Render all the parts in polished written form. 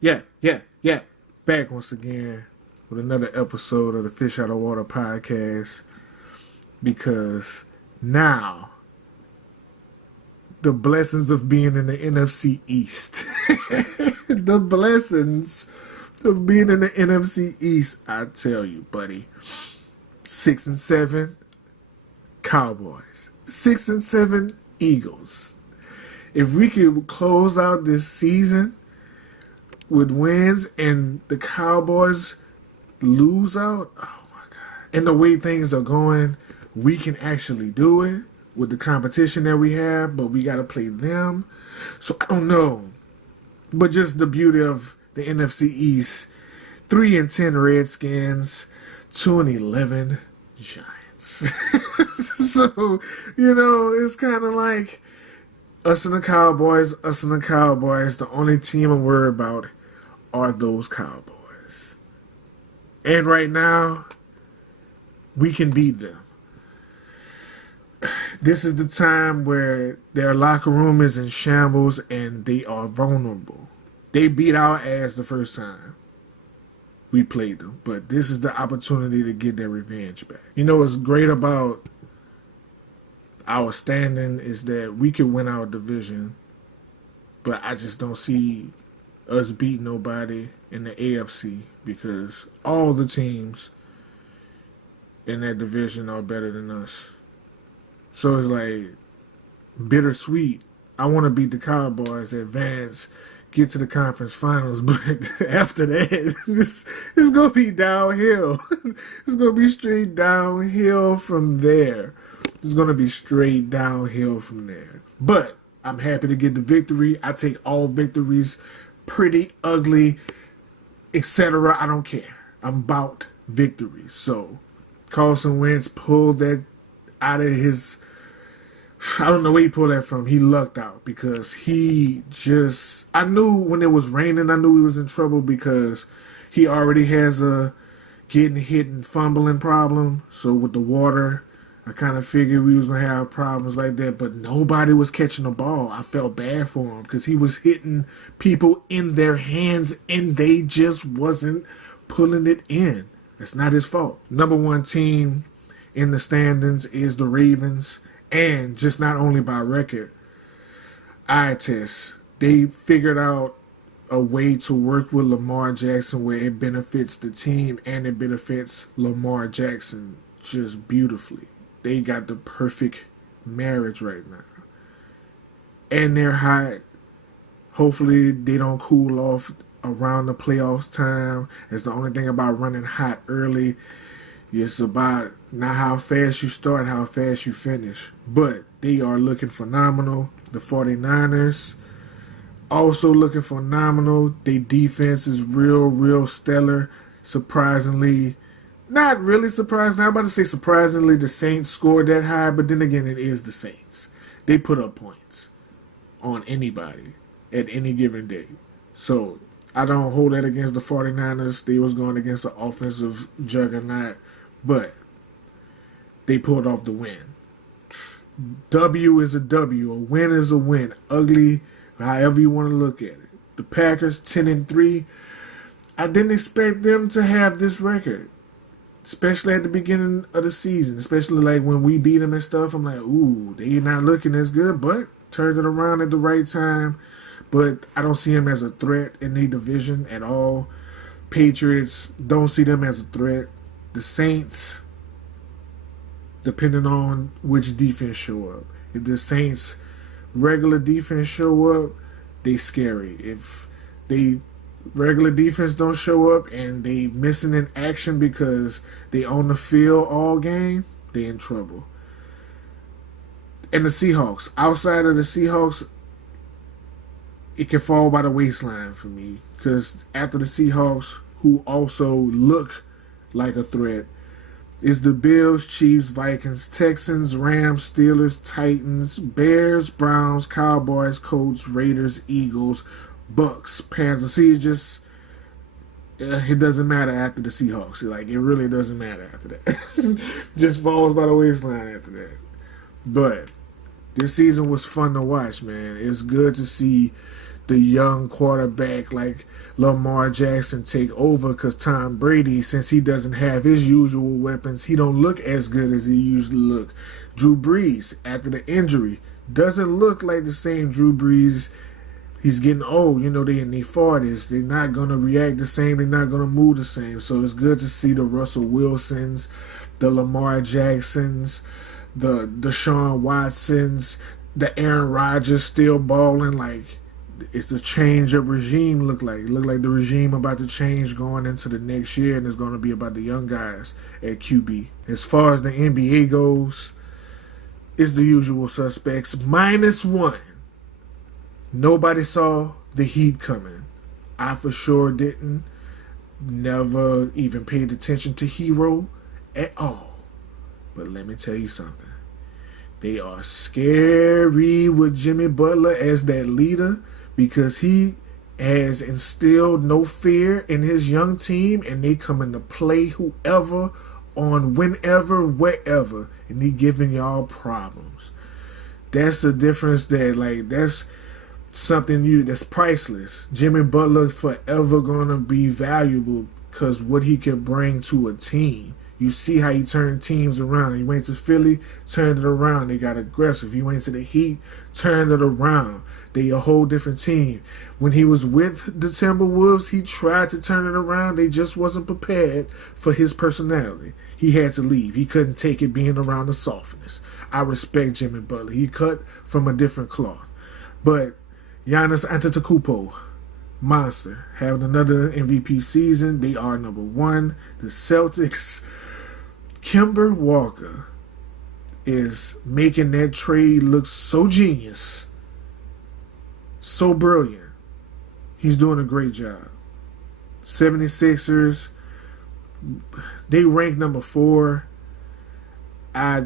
Yeah. Back once again with another episode of the Fish Out of Water podcast because now the blessings of being in the NFC East. The blessings of being in the NFC East, I tell you, buddy. 6-7 Cowboys. 6-7 Eagles. If we could close out this season with wins and the Cowboys lose out, oh my God. And the way things are going, we can actually do it with the competition that we have, but we got to play them. So I don't know. But just the beauty of the NFC East, 3-10 Redskins, 2-11 Giants. So, it's kind of like us and the Cowboys. The only team I'm worried about are those Cowboys. And right now, we can beat them. This is the time where their locker room is in shambles and they are vulnerable. They beat our ass the first time we played them, but this is the opportunity to get their revenge back. What's great about our standing is that we could win our division, but I just don't see us beat nobody in the AFC because all the teams in that division are better than us. So it's like bittersweet. I want to beat the Cowboys, advance, get to the conference finals, but after that, it's going to be downhill. It's going to be straight downhill from there. It's going to be straight downhill from there. But I'm happy to get the victory. I take all victories, pretty, ugly, etc. I don't care. I'm about victory. So Carson Wentz pulled that out of his... I don't know where he pulled that from. He lucked out because I knew when it was raining, I knew he was in trouble because he already has a getting hit and fumbling problem. So with the water, I kind of figured we was going to have problems like that, but nobody was catching the ball. I felt bad for him because he was hitting people in their hands and they just wasn't pulling it in. It's not his fault. Number one team in the standings is the Ravens. And just not only by record, eye test. They figured out a way to work with Lamar Jackson where it benefits the team and it benefits Lamar Jackson just beautifully. They got the perfect marriage right now. And they're hot. Hopefully they don't cool off around the playoffs time. That's the only thing about running hot early. It's about not how fast you start, how fast you finish. But they are looking phenomenal. The 49ers also looking phenomenal. Their defense is real stellar. Surprisingly, not really surprising. I'm about to say surprisingly the Saints scored that high, but then again, it is the Saints. They put up points on anybody at any given day. So I don't hold that against the 49ers. They was going against an offensive juggernaut. But they pulled off the win. W is a W. A win is a win. Ugly, however you want to look at it. The Packers, 10-3. I didn't expect them to have this record. Especially at the beginning of the season. Especially like when we beat them and stuff. I'm like, ooh, they not looking as good. But turned it around at the right time. But I don't see them as a threat in the division at all. Patriots, don't see them as a threat. The Saints, depending on which defense show up. If the Saints regular defense show up, they scary. If they regular defense don't show up and they missing in action because they on the field all game, they in trouble. And the Seahawks, outside of the Seahawks, it can fall by the waistline for me. Because after the Seahawks, who also look like a threat, is the Bills, Chiefs, Vikings, Texans, Rams, Steelers, Titans, Bears, Browns, Cowboys, Colts, Raiders, Eagles, Bucks, Panthers. See, it doesn't matter after the Seahawks. It really doesn't matter after that. Just falls by the waistline after that. But this season was fun to watch, man. It's good to see the young quarterback like Lamar Jackson take over, because Tom Brady, since he doesn't have his usual weapons, he don't look as good as he usually look. Drew Brees, after the injury, doesn't look like the same Drew Brees. He's getting old, they in their 40s. They're not going to react the same. They're not going to move the same. So it's good to see the Russell Wilsons, the Lamar Jacksons, the Deshaun Watsons, the Aaron Rodgers still balling. Like, it's a change of regime look like. It look like the regime about to change going into the next year, and it's going to be about the young guys at QB. As far as the NBA goes, it's the usual suspects. -1. Nobody saw the Heat coming. I for sure didn't. Never even paid attention to Hero at all. But let me tell you something. They are scary with Jimmy Butler as that leader, because he has instilled no fear in his young team, and they coming to play whoever on whenever, wherever, and he giving y'all problems. That's the difference. That's something that's priceless. Jimmy Butler forever gonna be valuable because what he can bring to a team. You see how he turned teams around. He went to Philly, turned it around. They got aggressive. He went to the Heat, turned it around. They a whole different team. When he was with the Timberwolves, he tried to turn it around. They just wasn't prepared for his personality. He had to leave. He couldn't take it being around the softness. I respect Jimmy Butler. He cut from a different cloth. But Giannis Antetokounmpo, monster, having another MVP season. They are number 1. The Celtics, Kemba Walker is making that trade look so genius, so brilliant. He's doing a great job. 76ers, they rank number 4. I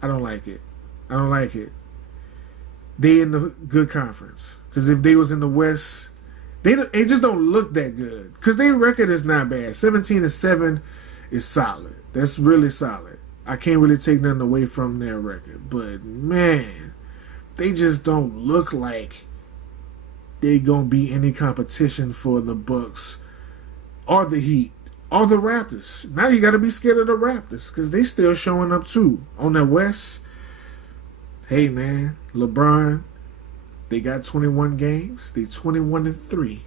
don't like it. I don't like it. They in the good conference. Because if they was in the West, they just don't look that good. Because their record is not bad. 17-7 is solid. That's really solid. I can't really take nothing away from their record. But, man, they just don't look like they going to be any competition for the Bucks or the Heat or the Raptors. Now you got to be scared of the Raptors because they still showing up too. On the West, hey, man, LeBron, they got 21 games. They 21-3.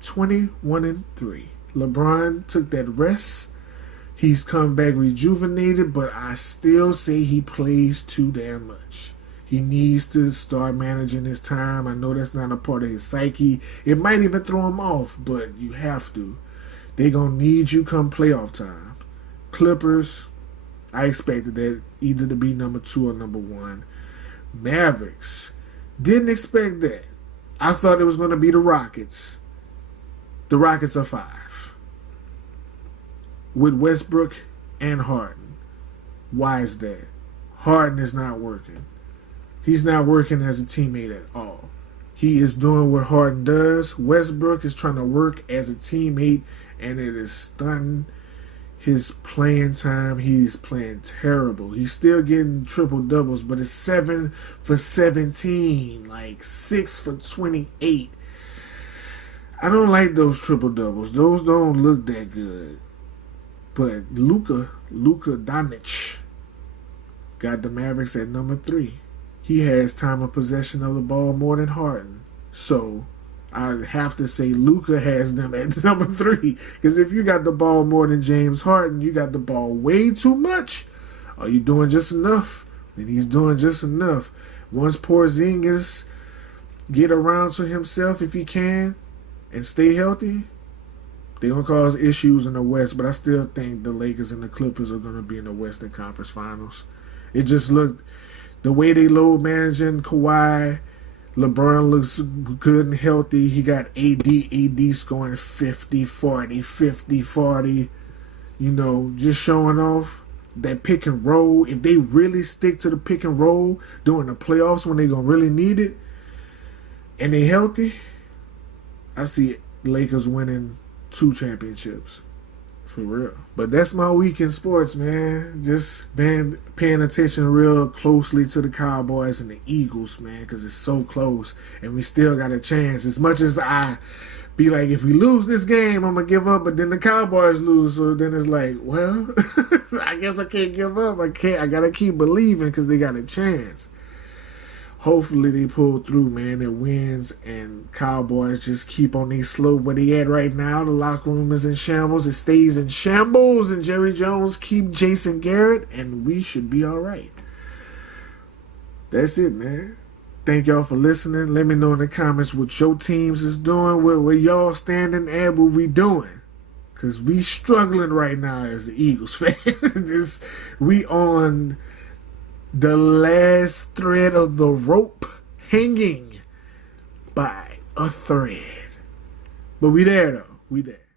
21-3. LeBron took that rest. He's come back rejuvenated, but I still say he plays too damn much. He needs to start managing his time. I know that's not a part of his psyche. It might even throw him off, but you have to. They're going to need you come playoff time. Clippers, I expected that either to be number 2 or number 1. Mavericks, didn't expect that. I thought it was going to be the Rockets. The Rockets are 5. With Westbrook and Harden. Why is that? Harden is not working. He's not working as a teammate at all. He is doing what Harden does. Westbrook is trying to work as a teammate, and it is stunning his playing time. He's playing terrible. He's still getting triple doubles, but it's 7 for 17, like 6 for 28. I don't like those triple doubles. Those don't look that good. But Luka Doncic got the Mavericks at number 3. He has time of possession of the ball more than Harden. So I have to say Luka has them at number 3. Because if you got the ball more than James Harden, you got the ball way too much. Are you doing just enough? Then he's doing just enough. Once Porzingis get around to himself, if he can, and stay healthy, they're going to cause issues in the West. But I still think the Lakers and the Clippers are going to be in the Western Conference Finals. It just looked, the way they load managing Kawhi, LeBron looks good and healthy. He got AD scoring 50-40, 50-40. Just showing off that pick and roll. If they really stick to the pick and roll during the playoffs when they're going to really need it, and they healthy, I see Lakers winning 2 championships. For real. But that's my week in sports, man. Just been paying attention real closely to the Cowboys and the Eagles, man, because it's so close and we still got a chance. As much as I be like, if we lose this game, I'm going to give up, but then the Cowboys lose, so then it's like, well, I guess I can't give up. I got to keep believing because they got a chance. Hopefully they pull through, man. It wins, and Cowboys just keep on these slope where they at right now. The locker room is in shambles. It stays in shambles, and Jerry Jones keep Jason Garrett, and we should be all right. That's it, man. Thank y'all for listening. Let me know in the comments what your teams is doing, where y'all standing at, what we doing. Because we struggling right now as the Eagles fan. We on the last thread of the rope, hanging by a thread. But we there, though. We there.